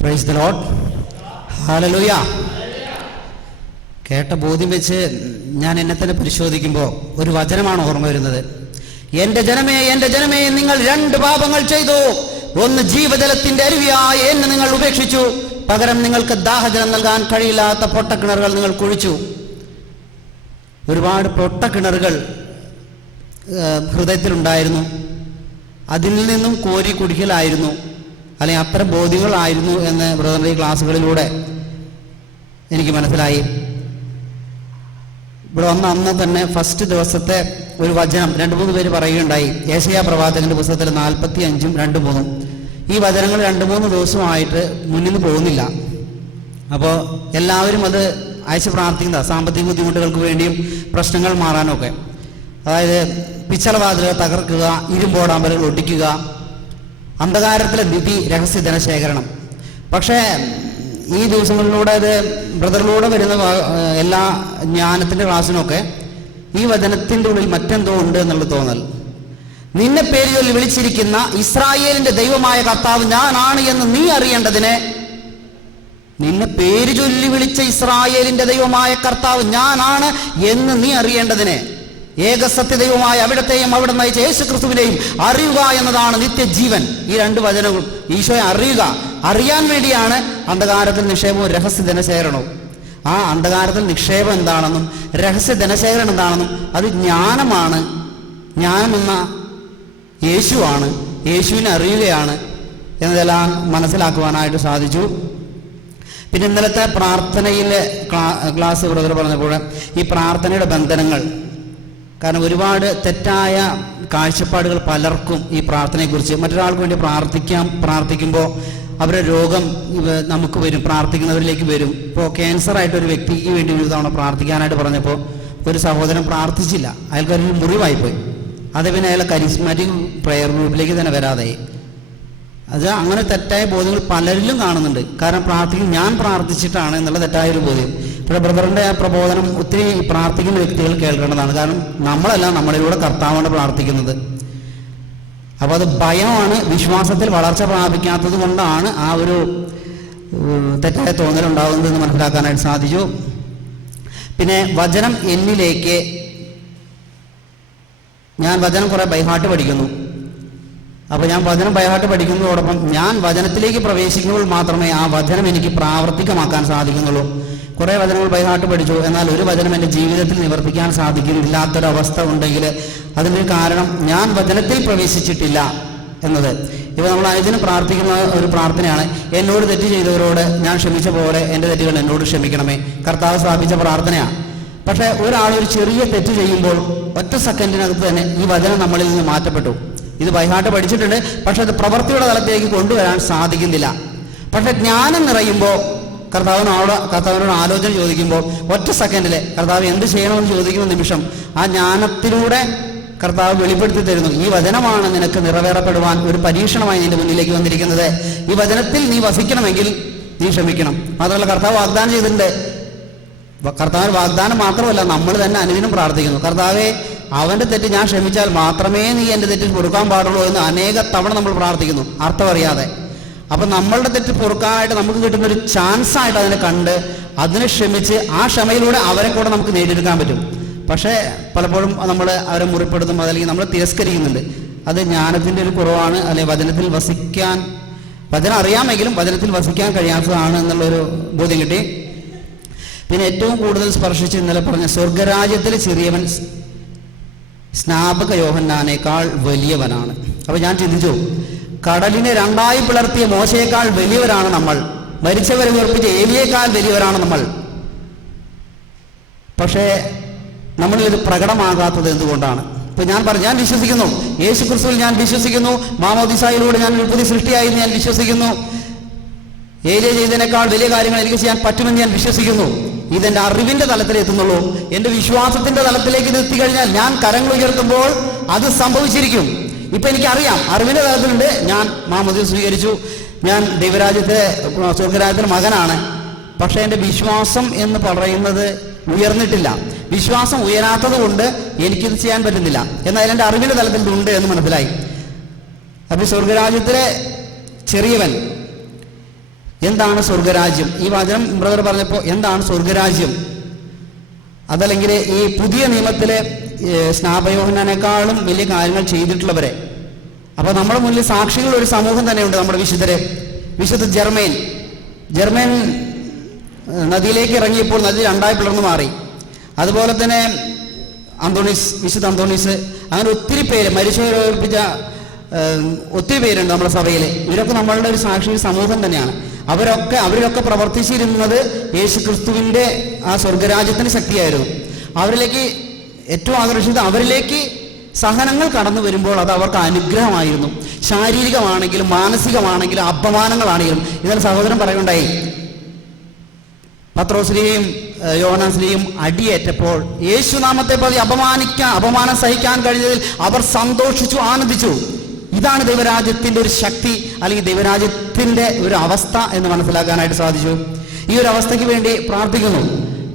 Praise the Lord. Hallelujah. കേട്ട ബോധ്യം വെച്ച് ഞാൻ എന്നെ തന്നെ പരിശോധിക്കുമ്പോൾ ഒരു വചനമാണ് ഓർമ്മ വരുന്നത്. എൻ്റെ ജനമേ, എൻ്റെ ജനമേ, നിങ്ങൾ രണ്ട് പാപങ്ങൾ ചെയ്തു. ഒന്ന്, ജീവജലത്തിന്റെ അരുവിയായ എന്നെ നിങ്ങൾ ഉപേക്ഷിച്ചു. പകരം നിങ്ങൾക്ക് ദാഹജലം നൽകാൻ കഴിയില്ലാത്ത പൊട്ടക്കിണറുകൾ നിങ്ങൾ കുഴിച്ചു. ഒരുപാട് പൊട്ടക്കിണറുകൾ ഹൃദയത്തിലുണ്ടായിരുന്നു. അതിൽ നിന്നും കോരി കുടിക്കലായിരുന്നു, അല്ലെങ്കിൽ അത്തരം ബോധ്യങ്ങളായിരുന്നു എന്ന് ബ്രദറിൻ്റെ ക്ലാസ്സുകളിലൂടെ എനിക്ക് മനസ്സിലായി. ഇവിടെ വന്ന അന്ന് തന്നെ ഫസ്റ്റ് ദിവസത്തെ ഒരു വചനം 2-3 പേര് പറയുകയുണ്ടായി. യെശയ്യാ പ്രവാചകന്റെ പുസ്തകത്തിൽ 45, 2-3 ഈ വചനങ്ങൾ 2-3 ദിവസമായിട്ട് മുന്നിൽ പോകുന്നില്ല. അപ്പോൾ എല്ലാവരും അത് അയച്ച് പ്രാർത്ഥിക്കുന്ന സാമ്പത്തിക ബുദ്ധിമുട്ടുകൾക്ക് വേണ്ടിയും പ്രശ്നങ്ങൾ മാറാനൊക്കെ. അതായത് പിച്ചളവാതിലുകൾ തകർക്കുക, ഇരുമ്പോടാമ്പലുകൾ ഒട്ടിക്കുക, അന്ധകാരത്തിലെ നിധി, രഹസ്യ ധനശേഖരണം. പക്ഷേ ഈ ദിവസങ്ങളിലൂടെ ഇത് ബ്രദറിലൂടെ വരുന്ന എല്ലാ ജ്ഞാനത്തിൻ്റെ ക്ലാസ്സിനൊക്കെ ഈ വചനത്തിൻ്റെ ഉള്ളിൽ മറ്റെന്തോ ഉണ്ട് എന്നുള്ള തോന്നൽ. നിന്നെ പേര് ചൊല്ലി വിളിച്ചിരിക്കുന്ന ഇസ്രായേലിന്റെ ദൈവമായ കർത്താവ് ഞാനാണ് എന്ന് നീ അറിയേണ്ടതിന്, നിന്നെ പേര് ചൊല്ലി വിളിച്ച ഇസ്രായേലിന്റെ ദൈവമായ കർത്താവ് ഞാനാണ് എന്ന് നീ അറിയേണ്ടതിന്, ഏകസത്യദൈവമായ അവിടത്തെയും അവിടെ നയിച്ച യേശു ക്രിസ്തുവിനെയും അറിയുക എന്നതാണ് നിത്യജീവൻ. ഈ 2 വചനവും ഈശോയെ അറിയുക, അറിയാൻ വേണ്ടിയാണ് അന്ധകാരത്തിൽ നിക്ഷേപവും രഹസ്യ ധനശേഖരണവും. ആ അന്ധകാരത്തിൽ നിക്ഷേപം എന്താണെന്നും രഹസ്യ ധനശേഖരണം എന്താണെന്നും അത് ജ്ഞാനമാണ്. ജ്ഞാനം എന്ന യേശുവാണ്, യേശുവിനെ അറിയുകയാണ് എന്നതെല്ലാം മനസ്സിലാക്കുവാനായിട്ട് സാധിച്ചു. പിന്നെ ഇന്നലത്തെ പ്രാർത്ഥനയിലെ ക്ലാസ് ബ്രദർ പറഞ്ഞപ്പോൾ ഈ പ്രാർത്ഥനയുടെ ബന്ധനങ്ങൾ, കാരണം ഒരുപാട് തെറ്റായ കാഴ്ചപ്പാടുകൾ പലർക്കും ഈ പ്രാർത്ഥനയെക്കുറിച്ച്. മറ്റൊരാൾക്ക് വേണ്ടി പ്രാർത്ഥിക്കുമ്പോൾ അവരുടെ രോഗം നമുക്ക് വരും, പ്രാർത്ഥിക്കുന്നവരിലേക്ക് വരും. ഇപ്പോൾ ക്യാൻസറായിട്ടൊരു വ്യക്തിക്ക് വേണ്ടി ഒരു തവണ പ്രാർത്ഥിക്കാനായിട്ട് പറഞ്ഞപ്പോൾ ഒരു സഹോദരൻ പ്രാർത്ഥിച്ചില്ല, അയാൾക്കൊരു മുറിവായിപ്പോയി. അത് പിന്നെ അയാളെ കരിസ്മാറ്റിക് പ്രെയർ ഗ്രൂപ്പിലേക്ക് തന്നെ വരാതായി. അത് അങ്ങനെ തെറ്റായ ബോധ്യങ്ങൾ പലരിലും കാണുന്നുണ്ട്. കാരണം ഞാൻ പ്രാർത്ഥിച്ചിട്ടാണ് എന്നുള്ള തെറ്റായൊരു ബോധ്യം. ഇവിടെ ബ്രദറിൻ്റെ ആ പ്രബോധനം ഒത്തിരി പ്രാർത്ഥിക്കുന്ന വ്യക്തികൾ കേൾക്കേണ്ടതാണ്. കാരണം നമ്മളല്ല, നമ്മളിലൂടെ കർത്താവാണ് പ്രാർത്ഥിക്കുന്നത്. അപ്പോൾ അത് ഭയമാണ്, വിശ്വാസത്തിൽ വളർച്ച പ്രാപിക്കാത്തത് കൊണ്ടാണ് ആ ഒരു തെറ്റായ തോന്നലുണ്ടാകുന്നതെന്ന് മനസ്സിലാക്കാനായിട്ട് സാധിച്ചു. പിന്നെ വചനം എന്നിലേക്ക്, ഞാൻ വചനം കുറേ ബൈഹാർട്ട് പഠിക്കുന്നു. അപ്പോൾ ഞാൻ വചനം ബൈഹാർട്ട് പഠിക്കുന്നതോടൊപ്പം ഞാൻ വചനത്തിലേക്ക് പ്രവേശിക്കുമ്പോൾ മാത്രമേ ആ വചനം എനിക്ക് പ്രാവർത്തികമാക്കാൻ സാധിക്കുന്നുള്ളൂ. കുറേ വചനങ്ങൾ ബൈഹാർട്ട് പഠിച്ചു, എന്നാൽ ഒരു വചനം എൻ്റെ ജീവിതത്തിൽ നിവർത്തിക്കാൻ സാധിക്കുന്നില്ലാത്തൊരവസ്ഥ ഉണ്ടെങ്കിൽ അതിൻ്റെ കാരണം ഞാൻ വചനത്തിൽ പ്രവേശിച്ചിട്ടില്ല എന്നത്. ഇപ്പോൾ നമ്മൾ അതിന് പ്രാർത്ഥിക്കുന്ന ഒരു പ്രാർത്ഥനയാണ്, എന്നോട് തെറ്റ് ചെയ്തവരോട് ഞാൻ ക്ഷമിച്ച പോലെ എൻ്റെ തെറ്റുകൾ എന്നോട് ക്ഷമിക്കണമേ. കർത്താവ് സ്ഥാപിച്ച പ്രാർത്ഥനയാണ്. പക്ഷേ ഒരാളൊരു ചെറിയ തെറ്റ് ചെയ്യുമ്പോൾ ഒറ്റ സെക്കൻഡിനകത്ത് തന്നെ ഈ വചനം നമ്മളിൽ നിന്ന് മാറ്റപ്പെട്ടു. ഇത് ബൈഹാർട്ട് പഠിച്ചിട്ടുണ്ട്, പക്ഷെ അത് പ്രവൃത്തിയുടെ തലത്തിലേക്ക് കൊണ്ടുവരാൻ സാധിക്കുന്നില്ല. പക്ഷെ ജ്ഞാനം നിറയുമ്പോൾ കർത്താവിനോട് ആലോചന ചോദിക്കുമ്പോൾ ഒറ്റ സെക്കൻഡിൽ കർത്താവ് എന്ത് ചെയ്യണമെന്ന് ചോദിക്കുന്ന നിമിഷം ആ ജ്ഞാനത്തിലൂടെ കർത്താവ് വെളിപ്പെടുത്തി തരുന്നു. ഈ വചനമാണ് നിനക്ക് നിറവേറപ്പെടുവാൻ ഒരു പരീക്ഷണമായി നിന്റെ മുന്നിലേക്ക് വന്നിരിക്കുന്നത്. ഈ വചനത്തിൽ നീ വസിക്കണമെങ്കിൽ നീ ക്ഷമിക്കണം. മാത്രമല്ല കർത്താവ് വാഗ്ദാനം ചെയ്തിട്ടുണ്ട്. കർത്താവിന് വാഗ്ദാനം മാത്രമല്ല, നമ്മൾ തന്നെ അനുദിനം പ്രാർത്ഥിക്കുന്നു, കർത്താവേ അവൻ്റെ തെറ്റ് ഞാൻ ക്ഷമിച്ചാൽ മാത്രമേ നീ എൻ്റെ തെറ്റ് പൊറുക്കാൻ പാടുള്ളൂ എന്ന് അനേക തവണ നമ്മൾ പ്രാർത്ഥിക്കുന്നു, അർത്ഥം അറിയാതെ. അപ്പം നമ്മളുടെ തെറ്റ് പൊറുക്കാനായിട്ട് നമുക്ക് കിട്ടുന്നൊരു ചാൻസായിട്ട് അതിനെ കണ്ട് അതിനെ ക്ഷമിച്ച് ആ ക്ഷമയിലൂടെ അവരെ കൂടെ നമുക്ക് നേടിയെടുക്കാൻ പറ്റും. പക്ഷേ പലപ്പോഴും നമ്മൾ അവരെ മുറിപ്പെടുത്തും, അതല്ലെങ്കിൽ നമ്മൾ തിരസ്കരിക്കുന്നുണ്ട്. അത് ജ്ഞാനത്തിൻ്റെ ഒരു കുറവാണ്, അല്ലെങ്കിൽ വചനത്തിൽ വസിക്കാൻ, വചനം അറിയാമെങ്കിലും വചനത്തിൽ വസിക്കാൻ കഴിയാത്തതാണ് എന്നുള്ളൊരു ബോധ്യം കിട്ടി. പിന്നെ ഏറ്റവും കൂടുതൽ സ്പർശിച്ച് ഇന്നലെ പറഞ്ഞ സ്വർഗരാജ്യത്തിലെ ചെറിയവൻ സ്നാപക യോഹന്നാനേക്കാൾ വലിയവനാണ്. അപ്പോൾ ഞാൻ ചിന്തിച്ചു, കടലിനെ 2ആയി പിളർത്തിയ മോശയേക്കാൾ വലിയവരാണ് നമ്മൾ, മരിച്ചവരെ ഉയർപ്പിച്ച ഏലിയേക്കാൾ വലിയവരാണ് നമ്മൾ. പക്ഷേ നമ്മളിത് പ്രകടമാകാത്തത് എന്തുകൊണ്ടാണ്? ഇപ്പൊ ഞാൻ വിശ്വസിക്കുന്നു, യേശു ക്രിസ്തുവിൽ ഞാൻ വിശ്വസിക്കുന്നു, മാമോദിസായിലൂടെ ഞാൻ ഒരു പുതിയ സൃഷ്ടിയായി ഞാൻ വിശ്വസിക്കുന്നു, ഏലിയ ചെയ്തതിനേക്കാൾ വലിയ കാര്യങ്ങൾ എനിക്ക് ചെയ്യാൻ പറ്റുമെന്ന് ഞാൻ വിശ്വസിക്കുന്നു. ഇതെന്റെ അറിവിന്റെ തലത്തിൽ എത്തുന്നുള്ളൂ. എൻ്റെ വിശ്വാസത്തിന്റെ തലത്തിലേക്ക് ഇത് എത്തിക്കഴിഞ്ഞാൽ ഞാൻ കരങ്ങൾ ഉയർത്തുമ്പോൾ അത് സംഭവിച്ചിരിക്കും. ഇപ്പൊ എനിക്കറിയാം, അറിവിന്റെ തലത്തിലുണ്ട്, ഞാൻ മാമോദീസ സ്വീകരിച്ചു, ഞാൻ ദൈവരാജ്യത്തിലെ സ്വർഗരാജ്യത്തിലെ മകനാണ്. പക്ഷെ എൻ്റെ വിശ്വാസം എന്ന് പറയുന്നത് ഉയർന്നിട്ടില്ല. വിശ്വാസം ഉയരാത്തത് കൊണ്ട് എനിക്കിത് ചെയ്യാൻ പറ്റുന്നില്ല. എന്നാൽ എൻ്റെ അറിവിന്റെ തലത്തിൽ ഉണ്ട് എന്ന് മനസ്സിലായി. അപ്പോൾ സ്വർഗരാജ്യത്തിലെ ചെറിയവൻ എന്താണ് സ്വർഗരാജ്യം? ഈ വചനം ബ്രദർ പറഞ്ഞപ്പോൾ എന്താണ് സ്വർഗരാജ്യം? അതല്ലെങ്കിൽ ഈ പുതിയ നിയമത്തിലെ സ്നാപയോഹനേക്കാളും വലിയ കാര്യങ്ങൾ ചെയ്തിട്ടുള്ളവരെ, അപ്പോൾ നമ്മുടെ മുന്നിൽ സാക്ഷികൾ ഒരു സമൂഹം തന്നെയുണ്ട്. നമ്മുടെ വിശുദ്ധ ജർമ്മൻ നദിയിലേക്ക് ഇറങ്ങിയപ്പോൾ നദി രണ്ടായി പിളർന്നു മാറി. അതുപോലെ തന്നെ വിശുദ്ധ അന്തോണീസ്, അങ്ങനെ ഒത്തിരി പേര് മരിച്ചവരർപ്പിച്ച ഒത്തിരി പേരുണ്ട് നമ്മുടെ സഭയിൽ. ഇവരൊക്കെ നമ്മളുടെ ഒരു സാക്ഷി സമൂഹം തന്നെയാണ്. അവരൊക്കെ പ്രവർത്തിച്ചിരുന്നത് യേശുക്രിസ്തുവിൻ്റെ ആ സ്വർഗരാജ്യത്തിൻ്റെ ശക്തിയായിരുന്നു. അവരിലേക്ക് ഏറ്റവും ആകർഷിച്ചത്, അവരിലേക്ക് സഹനങ്ങൾ കടന്നു വരുമ്പോൾ അത് അവർക്ക് അനുഗ്രഹമായിരുന്നു. ശാരീരികമാണെങ്കിലും മാനസികമാണെങ്കിലും അപമാനങ്ങളാണെങ്കിലും. ഇന്നലെ സഹോദരൻ പറയുണ്ടായി, പത്രോസിനെയും യോഹന്നാനെയും അടിയേറ്റപ്പോൾ യേശുനാമത്തെ പ്രതി അപമാനം സഹിക്കാൻ കഴിഞ്ഞതിൽ അവർ സന്തോഷിച്ചു, ആനന്ദിച്ചു. ഇതാണ് ദൈവരാജ്യത്തിൻ്റെ ഒരു ശക്തി, അല്ലെങ്കിൽ ദൈവരാജ്യത്തിൻ്റെ ഒരു അവസ്ഥ എന്ന് മനസ്സിലാക്കാനായിട്ട് സാധിച്ചു. ഈ ഒരു അവസ്ഥയ്ക്ക് വേണ്ടി പ്രാർത്ഥിക്കുന്നു.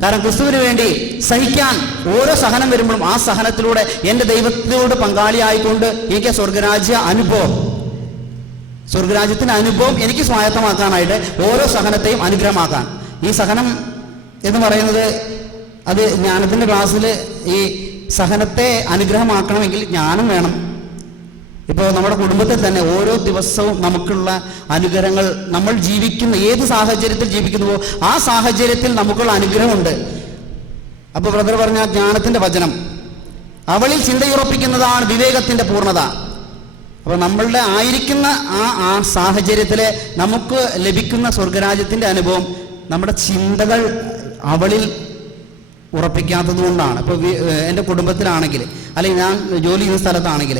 കാരണം ക്രിസ്തുവിന് വേണ്ടി സഹിക്കാൻ ഓരോ സഹനം വരുമ്പോഴും ആ സഹനത്തിലൂടെ എൻ്റെ ദൈവത്തിനോട് പങ്കാളിയായിക്കൊണ്ട് എനിക്ക് സ്വർഗരാജ്യത്തിൻ്റെ അനുഭവം എനിക്ക് സ്വായത്തമാക്കാനായിട്ട് ഓരോ സഹനത്തെയും അനുഗ്രഹമാക്കാൻ. ഈ സഹനം എന്ന് പറയുന്നത് അത് ജ്ഞാനത്തിൻ്റെ ക്ലാസ്സിൽ ഈ സഹനത്തെ അനുഗ്രഹമാക്കണമെങ്കിൽ ജ്ഞാനം വേണം. ഇപ്പോൾ നമ്മുടെ കുടുംബത്തിൽ തന്നെ ഓരോ ദിവസവും നമുക്കുള്ള അനുഗ്രഹങ്ങൾ, നമ്മൾ ജീവിക്കുന്ന ഏത് സാഹചര്യത്തിൽ ജീവിക്കുന്നുവോ ആ സാഹചര്യത്തിൽ നമുക്കുള്ള അനുഗ്രഹമുണ്ട്. അപ്പോൾ ബ്രദർ പറഞ്ഞ ജ്ഞാനത്തിൻ്റെ വചനം, അവളിൽ ചിന്തയുറപ്പിക്കുന്നതാണ് വിവേകത്തിൻ്റെ പൂർണ്ണത. അപ്പോൾ നമ്മളുടെ ആയിരിക്കുന്ന ആ സാഹചര്യത്തിലെ നമുക്ക് ലഭിക്കുന്ന സ്വർഗരാജ്യത്തിൻ്റെ അനുഭവം നമ്മുടെ ചിന്തകൾ അവളിൽ ഉറപ്പിക്കാത്തത് കൊണ്ടാണ്. ഇപ്പോൾ എൻ്റെ കുടുംബത്തിലാണെങ്കിൽ, അല്ലെങ്കിൽ ഞാൻ ജോലി ചെയ്യുന്ന സ്ഥലത്താണെങ്കിൽ,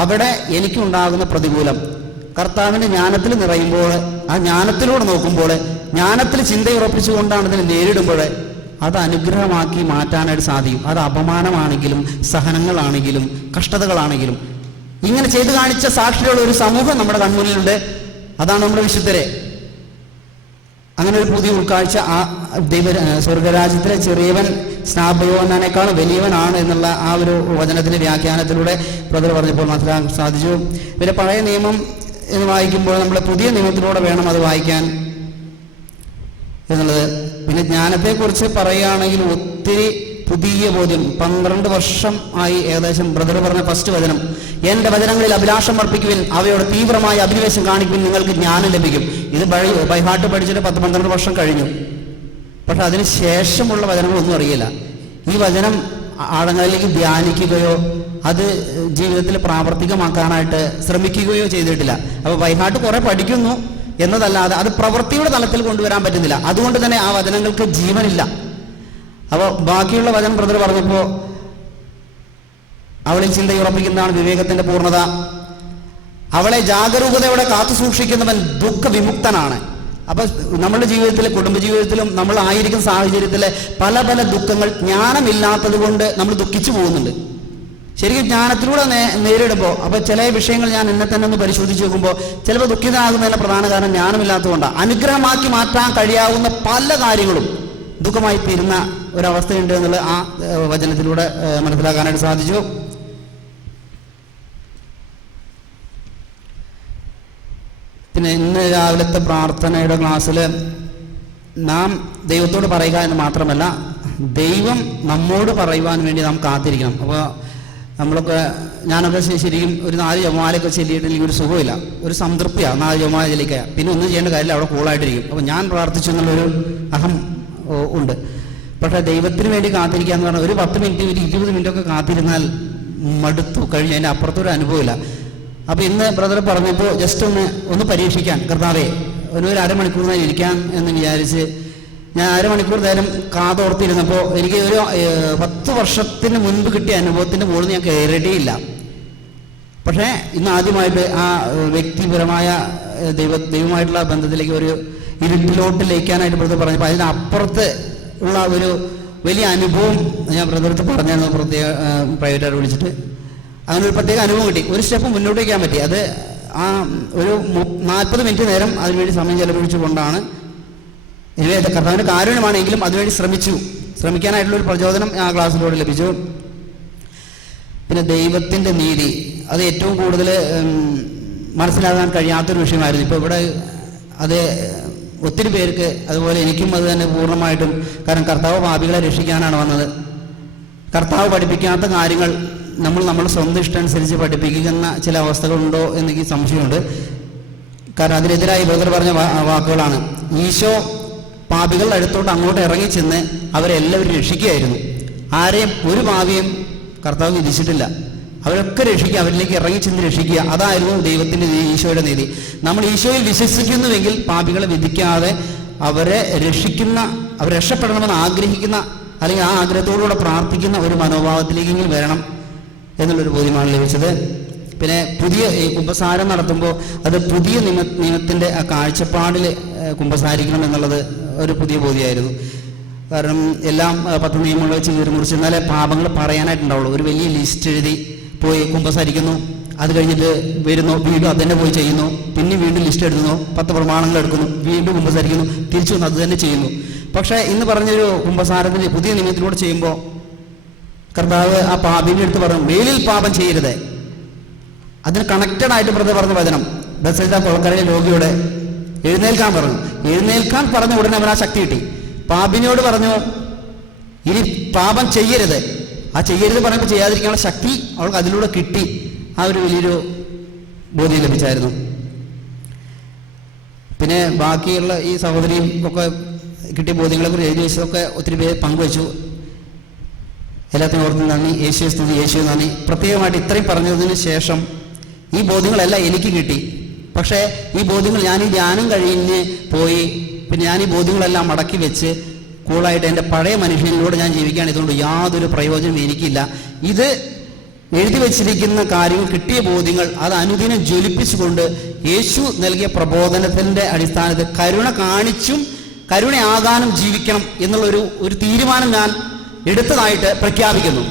അവിടെ എനിക്കുണ്ടാകുന്ന പ്രതികൂലം കർത്താവിൻ്റെ ജ്ഞാനത്തിൽ നിറയുമ്പോൾ, ആ ജ്ഞാനത്തിലൂടെ നോക്കുമ്പോൾ, ജ്ഞാനത്തിൽ ചിന്തയുറപ്പിച്ചുകൊണ്ടാണ് ഇതിനെ നേരിടുമ്പോൾ അത് അനുഗ്രഹമാക്കി മാറ്റാനായിട്ട് സാധിക്കും. അത് അപമാനമാണെങ്കിലും സഹനങ്ങളാണെങ്കിലും കഷ്ടതകളാണെങ്കിലും. ഇങ്ങനെ ചെയ്തു കാണിച്ച സാക്ഷികളുള്ള ഒരു സമൂഹം നമ്മുടെ കൺമുന്നിലുണ്ട്. അതാണ് നമ്മുടെ വിശുദ്ധരെ. അങ്ങനെ ഒരു പുതിയ ഉൾക്കാഴ്ച ആ സ്വർഗരാജ്യത്തിലെ ചെറിയവൻ സ്നാപയോഹന്നാനേക്കാൾ വലിയവനാണ് എന്നുള്ള ആ ഒരു വചനത്തിൻ്റെ വ്യാഖ്യാനത്തിലൂടെ ബ്രദർ പറഞ്ഞപ്പോൾ മനസ്സിലാക്കാൻ സാധിച്ചു. പിന്നെ പഴയ നിയമം എന്ന് വായിക്കുമ്പോൾ നമ്മൾ പുതിയ നിയമത്തിലൂടെ വേണം അത് വായിക്കാൻ എന്നുള്ളത്. പിന്നെ ജ്ഞാനത്തെക്കുറിച്ച് പറയുകയാണെങ്കിൽ ഒത്തിരി പുതിയ ബോധ്യം. 12 വർഷം ആയി ഏകദേശം ബ്രദർ പറഞ്ഞ ഫസ്റ്റ് വചനം, എൻ്റെ വചനങ്ങളിൽ അഭിലാഷം അർപ്പിക്കുവിൻ, അവയോട് തീവ്രമായ അഭിനിവേശം കാണിക്കുവിൻ, നിങ്ങൾക്ക് ജ്ഞാനം ലഭിക്കും. ഇത് ബൈഹാർട്ട് പഠിച്ചിട്ട് 10-12 വർഷം കഴിഞ്ഞു. പക്ഷെ അതിന് ശേഷമുള്ള വചനങ്ങളൊന്നും അറിയില്ല. ഈ വചനം ആഴങ്ങളിലേക്ക് ധ്യാനിക്കുകയോ അത് ജീവിതത്തിൽ പ്രാവർത്തികമാക്കാനായിട്ട് ശ്രമിക്കുകയോ ചെയ്തിട്ടില്ല. അപ്പോൾ ബൈഹാർട്ട് കുറെ പഠിക്കുന്നു എന്നതല്ലാതെ അത് പ്രവൃത്തിയുടെ തലത്തിൽ കൊണ്ടുവരാൻ പറ്റുന്നില്ല. അതുകൊണ്ട് തന്നെ ആ വചനങ്ങൾക്ക് ജീവനില്ല. അപ്പോൾ ബാക്കിയുള്ള വചനം ബ്രദർ പറഞ്ഞപ്പോൾ, അവളിൽ ചിന്തയുറപ്പിക്കുന്നതാണ് വിവേകത്തിൻ്റെ പൂർണ്ണത, അവളെ ജാഗരൂകതയോടെ കാത്തു സൂക്ഷിക്കുന്നവൻ ദുഃഖവിമുക്തനാണ്. അപ്പൊ നമ്മുടെ ജീവിതത്തിലെ കുടുംബജീവിതത്തിലും നമ്മൾ ആയിരിക്കുന്ന സാഹചര്യത്തിലെ പല ദുഃഖങ്ങൾ ജ്ഞാനമില്ലാത്തത് കൊണ്ട് നമ്മൾ ദുഃഖിച്ചു പോകുന്നുണ്ട്. ശരിക്കും ജ്ഞാനത്തിലൂടെ നേരിടുമ്പോൾ അപ്പോൾ ചില വിഷയങ്ങൾ ഞാൻ എന്നെ തന്നെ ഒന്ന് പരിശോധിച്ച് നോക്കുമ്പോൾ ചിലപ്പോൾ ദുഃഖിതനാകുന്നതിൻ്റെ പ്രധാന കാരണം ജ്ഞാനമില്ലാത്തതുകൊണ്ടാണ്. അനുഗ്രഹമാക്കി മാറ്റാൻ കഴിയാവുന്ന പല കാര്യങ്ങളും ദുഃഖമായി തീരുന്ന ഒരവസ്ഥയുണ്ട് എന്നുള്ള ആ വചനത്തിലൂടെ മനസ്സിലാക്കാനായിട്ട് സാധിച്ചു. പിന്നെ ഇന്ന് രാവിലത്തെ പ്രാർത്ഥനയുടെ ക്ലാസ്സിൽ നാം ദൈവത്തോട് പറയുക എന്ന് മാത്രമല്ല, ദൈവം നമ്മോട് പറയുവാൻ വേണ്ടി നാം കാത്തിരിക്കണം. അപ്പോൾ ഞാനൊക്കെ ശരിക്കും ഒരു 4 ജപമാലയൊക്കെ ചെല്ലിയിട്ടില്ലെങ്കിൽ ഒരു സുഖമില്ല, ഒരു സംതൃപ്തിയാണ് 4 ജപമാല ചെല്ലിക്കുക. പിന്നെ ഒന്നും ചെയ്യേണ്ട കാര്യമില്ല, അവിടെ കൂളായിട്ടിരിക്കും. അപ്പോൾ ഞാൻ പ്രാർത്ഥിച്ചു എന്നുള്ളൊരു അഹം ഉണ്ട്. പക്ഷേ ദൈവത്തിന് വേണ്ടി കാത്തിരിക്കുക എന്ന് പറഞ്ഞാൽ ഒരു 10 മിനിറ്റ്, ഒരു 20 മിനിറ്റൊക്കെ കാത്തിരുന്നാൽ മടുത്തു കഴിഞ്ഞ് അതിൻ്റെ അപ്പുറത്തൊരു അനുഭവമില്ല. അപ്പോൾ ഇന്ന് ബ്രദർ പറഞ്ഞപ്പോൾ ജസ്റ്റ് ഒന്ന് പരീക്ഷിക്കാൻ, കർത്താവേ ഒരു അരമണിക്കൂർ നേരം ഇരിക്കാൻ എന്ന് വിചാരിച്ച് ഞാൻ അരമണിക്കൂർ നേരം കാതോർത്തിരുന്നപ്പോൾ എനിക്ക് ഒരു 10 വർഷത്തിന് മുൻപ് കിട്ടിയ അനുഭവത്തിൻ്റെ മുകളിൽ ഞാൻ കയറിയിട്ടില്ല. പക്ഷേ ഇന്ന് ആദ്യമായിട്ട് ആ വ്യക്തിപരമായ ദൈവമായിട്ടുള്ള ബന്ധത്തിലേക്ക് ഒരു ഇരുട്ടിലോട്ട് ലയിക്കാനായിട്ട് ബ്രദർ പറഞ്ഞപ്പോൾ അതിനപ്പുറത്ത് ഉള്ള ഒരു വലിയ അനുഭവം ഞാൻ ബ്രദർക്ക് പറഞ്ഞായിരുന്നു. പ്രൈവറ്റായിട്ട് വിളിച്ചിട്ട് അങ്ങനെ ഒരു പ്രത്യേക അനുഭവം കിട്ടി. ഒരു സ്റ്റെപ്പ് മുന്നോട്ട് വയ്ക്കാൻ പറ്റി. അത് ആ ഒരു 40 മിനിറ്റ് നേരം അതിനുവേണ്ടി സമയം ചെലവഴിച്ചുകൊണ്ടാണ്. ഇനി കർത്താവിൻ്റെ കാരുണ്യമാണെങ്കിലും അതിനുവേണ്ടി ശ്രമിക്കാനായിട്ടുള്ളൊരു പ്രചോദനം ആ ക്ലാസ്സിലൂടെ ലഭിച്ചു. പിന്നെ ദൈവത്തിൻ്റെ നീതി, അത് ഏറ്റവും കൂടുതൽ മനസ്സിലാകാൻ കഴിയാത്തൊരു വിഷയമായിരുന്നു. ഇപ്പോൾ ഇവിടെ അത് ഒത്തിരി പേർക്ക്, അതുപോലെ എനിക്കും അത് തന്നെ പൂർണ്ണമായിട്ടും, കാരണം കർത്താവ് പാപികളെ രക്ഷിക്കാനാണ് വന്നത്. കർത്താവ് പഠിപ്പിക്കാത്ത കാര്യങ്ങൾ നമ്മൾ സ്വന്തം ഇഷ്ടമനുസരിച്ച് പഠിപ്പിക്കുന്ന ചില അവസ്ഥകളുണ്ടോ എന്നെനിക്ക് സംശയമുണ്ട്. കാരണം അതിനെതിരായി ബ്രദർ പറഞ്ഞ വാക്കുകളാണ്. ഈശോ പാപികളുടെ അടുത്തോട്ട് അങ്ങോട്ട് ഇറങ്ങി ചെന്ന് അവരെല്ലാവരും രക്ഷിക്കുകയായിരുന്നു. ആരെയും ഒരു പാപിയും കർത്താവ് വിധിച്ചിട്ടില്ല. അവരൊക്കെ രക്ഷിക്കുക, അവരിലേക്ക് ഇറങ്ങി ചെന്ന് രക്ഷിക്കുക. അതായിരുന്നു ദൈവത്തിൻ്റെ ഈശോയുടെ നീതി. നമ്മൾ ഈശോയിൽ വിശ്വസിക്കുന്നുവെങ്കിൽ പാപികളെ വിധിക്കാതെ അവരെ രക്ഷപ്പെടണമെന്ന് ആഗ്രഹിക്കുന്ന, അല്ലെങ്കിൽ ആ ആഗ്രഹത്തോടുകൂടെ പ്രാർത്ഥിക്കുന്ന ഒരു മനോഭാവത്തിലേക്കെങ്കിലും വരണം എന്നുള്ളൊരു ബോധ്യമാണ് ലഭിച്ചത്. പിന്നെ പുതിയ കുമ്പസാരം നടത്തുമ്പോൾ അത് പുതിയ നിയമത്തിൻ്റെ ആ കാഴ്ചപ്പാടിൽ കുമ്പസാരിക്കണം എന്നുള്ളത് ഒരു പുതിയ ബോധ്യമായിരുന്നു. കാരണം എല്ലാം 10 നിയമങ്ങൾ വെച്ച് കീറി മുറിച്ചിരുന്നാലേ പാപങ്ങൾ പറയാനായിട്ടുണ്ടാവുള്ളൂ. ഒരു വലിയ ലിസ്റ്റ് എഴുതി പോയി കുമ്പസാരിക്കുന്നു, അത് കഴിഞ്ഞിട്ട് വരുന്നു, വീണ്ടും അത് തന്നെ പോയി ചെയ്യുന്നു, പിന്നെ വീണ്ടും ലിസ്റ്റ് എടുക്കുന്നു, 10 പ്രമാണങ്ങൾ എടുക്കുന്നു, വീണ്ടും കുമ്പസാരിക്കുന്നു, തിരിച്ചു വന്ന് അത് തന്നെ ചെയ്യുന്നു. പക്ഷേ ഇന്ന് പറഞ്ഞൊരു കുമ്പസാരത്തിന് പുതിയ നിയമത്തിലൂടെ ചെയ്യുമ്പോൾ കർത്താവ് ആ പാപിൻ്റെ അടുത്ത് പറഞ്ഞു, മേലിൽ പാപം ചെയ്യരുത്. അതിന് കണക്റ്റഡ് ആയിട്ട് പറഞ്ഞ വചനം ബെത്സൈദ കുളക്കരയിലെ രോഗിയോട് എഴുന്നേൽക്കാൻ പറഞ്ഞു. എഴുന്നേൽക്കാൻ പറഞ്ഞ ഉടനെ അവൻ ആ ശക്തി കിട്ടി. പാപിനോട് പറഞ്ഞു, ഇനി പാപം ചെയ്യരുത്. ആ ചെയ്യരുത് പറഞ്ഞപ്പോൾ ചെയ്യാതിരിക്കാനുള്ള ശക്തി അവൾക്ക് അതിലൂടെ കിട്ടി. ആ ഒരു വലിയൊരു ബോധ്യം ലഭിച്ചായിരുന്നു. പിന്നെ ബാക്കിയുള്ള ഈ സഹോദരിയും ഒക്കെ കിട്ടിയ ബോധ്യങ്ങളെക്കുറിച്ച് എഴുതി വെച്ചതൊക്കെ ഒത്തിരി പേര് പങ്കുവച്ചു. എല്ലാത്തിനും ഓർത്ത് നന്ദി. യേശുവെ സ്തുതി, യേശുവെ നന്ദി. പ്രത്യേകമായിട്ട് ഇത്രയും പറഞ്ഞതിന് ശേഷം ഈ ബോധ്യങ്ങളെല്ലാം എനിക്ക് കിട്ടി. പക്ഷേ ഈ ബോധ്യങ്ങൾ ഞാൻ ഈ ധ്യാനം കഴിഞ്ഞ് പോയി, പിന്നെ ഞാൻ ഈ ബോധ്യങ്ങളെല്ലാം മടക്കി വെച്ച് കൂളായിട്ട് എൻ്റെ പഴയ മനുഷ്യനിലൂടെ ഞാൻ ജീവിക്കുകയാണ്. ഇതുകൊണ്ട് യാതൊരു പ്രയോജനം എനിക്കില്ല. ഇത് എഴുതി വച്ചിരിക്കുന്ന കാര്യങ്ങൾ, കിട്ടിയ ബോധ്യങ്ങൾ അത് അനുദിനം ജ്വലിപ്പിച്ചുകൊണ്ട് യേശു നൽകിയ പ്രബോധനത്തിൻ്റെ അടിസ്ഥാനത്തിൽ കരുണ കാണിച്ചും കരുണയാകാനും ജീവിക്കണം എന്നുള്ള ഒരു തീരുമാനം ഞാൻ എടുത്തതായിട്ട് പ്രഖ്യാപിക്കുന്നു.